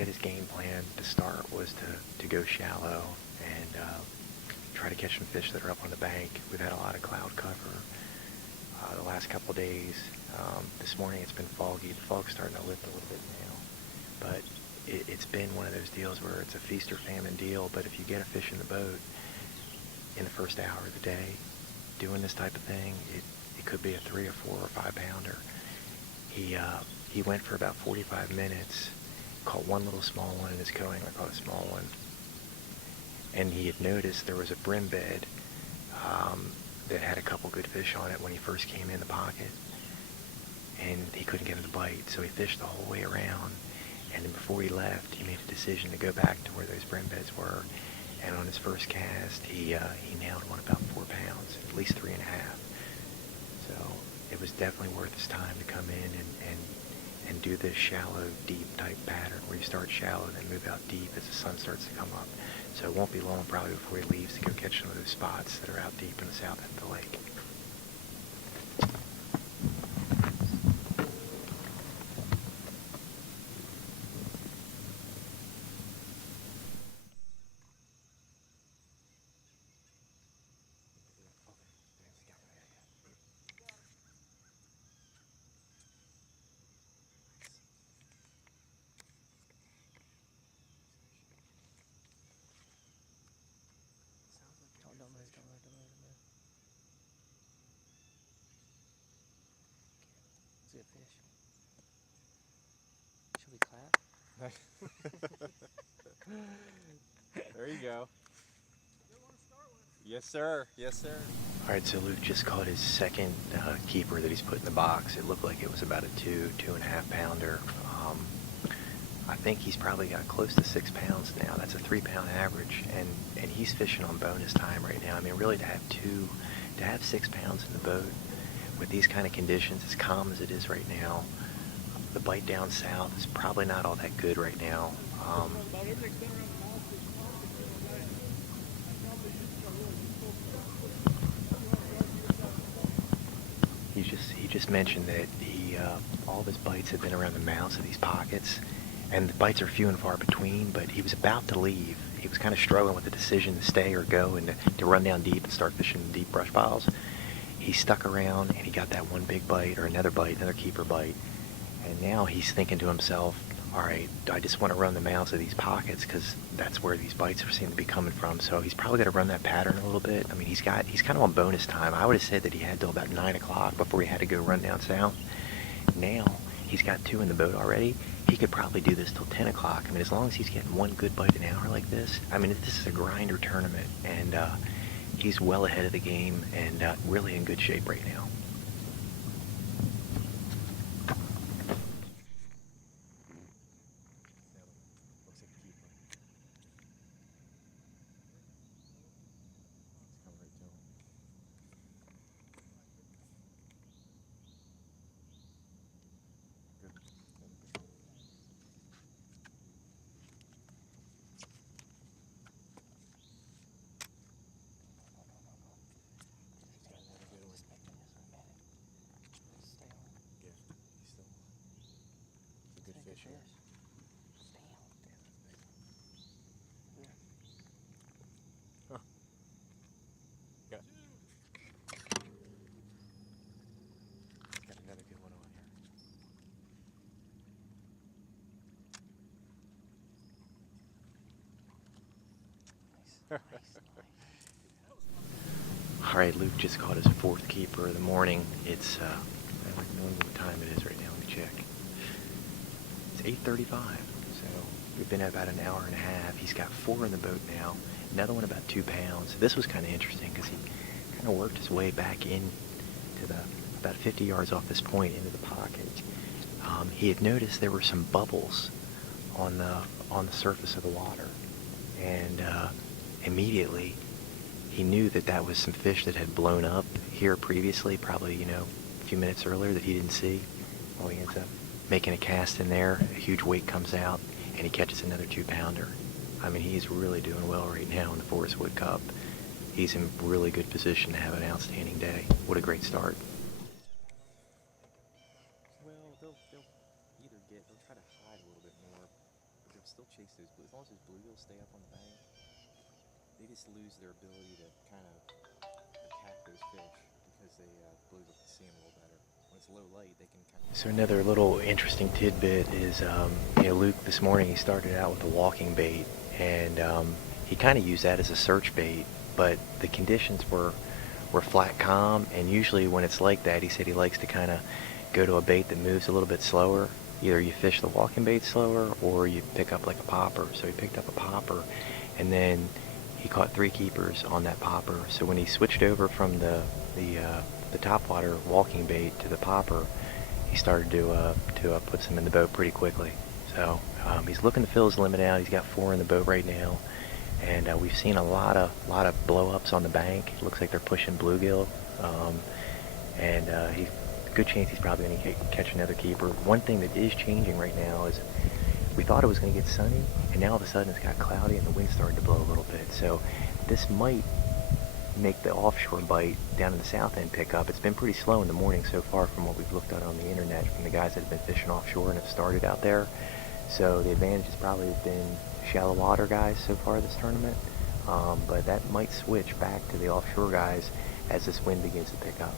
said his game plan to start was to go shallow and try to catch some fish that are up on the bank. We've had a lot of cloud cover the last couple days. This morning it's been foggy. The fog's starting to lift a little bit now, but it's been one of those deals where it's a feast or famine deal. But if you get a fish in the boat in the first hour of the day doing this type of thing, it could be a 3 or 4 or 5 pounder. He went for about 45 minutes, caught one little small one in his coing. I caught a small one, and he had noticed there was a brim bed that had a couple good fish on it when he first came in the pocket, and he couldn't get him to bite, so he fished the whole way around. And then before he left, he made a decision to go back to where those brim beds were, and on his first cast he nailed one about 4 pounds, at least 3.5. So it was definitely worth his time to come in and do this shallow, deep type pattern where you start shallow and then move out deep as the sun starts to come up. So it won't be long probably before he leaves to go catch some of those spots that are out deep in the south end of the lake. See a fish. Should we clap? There you go. Yes, sir. Yes, sir. All right, so Luke just caught his second keeper that he's put in the box. It looked like it was about a 2.5 pounder. I think he's probably got close to 6 pounds now. That's a 3 pound average, and he's fishing on bonus time right now. I mean, really to have 6 pounds in the boat with these kind of conditions, as calm as it is right now, the bite down south is probably not all that good right now. He just mentioned that all of his bites have been around the mouths of these pockets, and the bites are few and far between, but he was about to leave. He was kind of struggling with the decision to stay or go and to run down deep and start fishing in deep brush piles. He stuck around and he got that one big bite, or another keeper bite, and now he's thinking to himself, all right, I just want to run the mouths of these pockets because that's where these bites seem to be coming from. So he's probably going to run that pattern a little bit. I mean, he's kind of on bonus time. I would have said that he had till about 9 o'clock before he had to go run down south. Now he's got 2 in the boat already. He could probably do this till 10 o'clock. I mean, as long as he's getting one good bite an hour like this, I mean, this is a grinder tournament, and he's well ahead of the game and really in good shape right now. All right, Luke just caught his 4th keeper of the morning. It's, I don't know what time it is right now. Let me check. It's 8:35, so we've been at about an hour and a half. He's got 4 in the boat now, another one about 2 pounds. This was kind of interesting because he kind of worked his way back in to about 50 yards off this point into the pocket. He had noticed there were some bubbles on the surface of the water, and immediately he knew that was some fish that had blown up here previously, probably, a few minutes earlier, that he didn't see. Well, he ends up making a cast in there, a huge weight comes out, and he catches another 2 pounder. I mean, he's really doing well right now in the FLW Cup. He's in really good position to have an outstanding day. What a great start. Well, they'll either they'll try to hide a little bit more, but they'll still as long as his bluegills stay up on the bank, they just lose their ability to kind of attack those fish because they bluegills can see them a little better. When it's low light, they can kind of. So another little interesting tidbit is, Luke this morning he started out with a walking bait, and he kind of used that as a search bait, but the conditions were flat calm, and usually when it's like that, he said he likes to kind of go to a bait that moves a little bit slower. Either you fish the walking bait slower, or you pick up like a popper. So he picked up a popper, and then he caught 3 keepers on that popper. So when he switched over from the topwater walking bait to the popper, he started to put some in the boat pretty quickly. So he's looking to fill his limit out. He's got 4 in the boat right now, and we've seen a lot of blow-ups on the bank. It looks like they're pushing bluegill, and he's good chance he's probably going to catch another keeper. One thing that is changing right now is we thought it was going to get sunny, and now all of a sudden it's got cloudy and the wind's starting to blow a little bit. So this might make the offshore bite down in the south end pick up. It's been pretty slow in the morning so far from what we've looked at on the internet from the guys that have been fishing offshore and have started out there. So the advantage has probably been shallow water guys so far this tournament, but that might switch back to the offshore guys as this wind begins to pick up.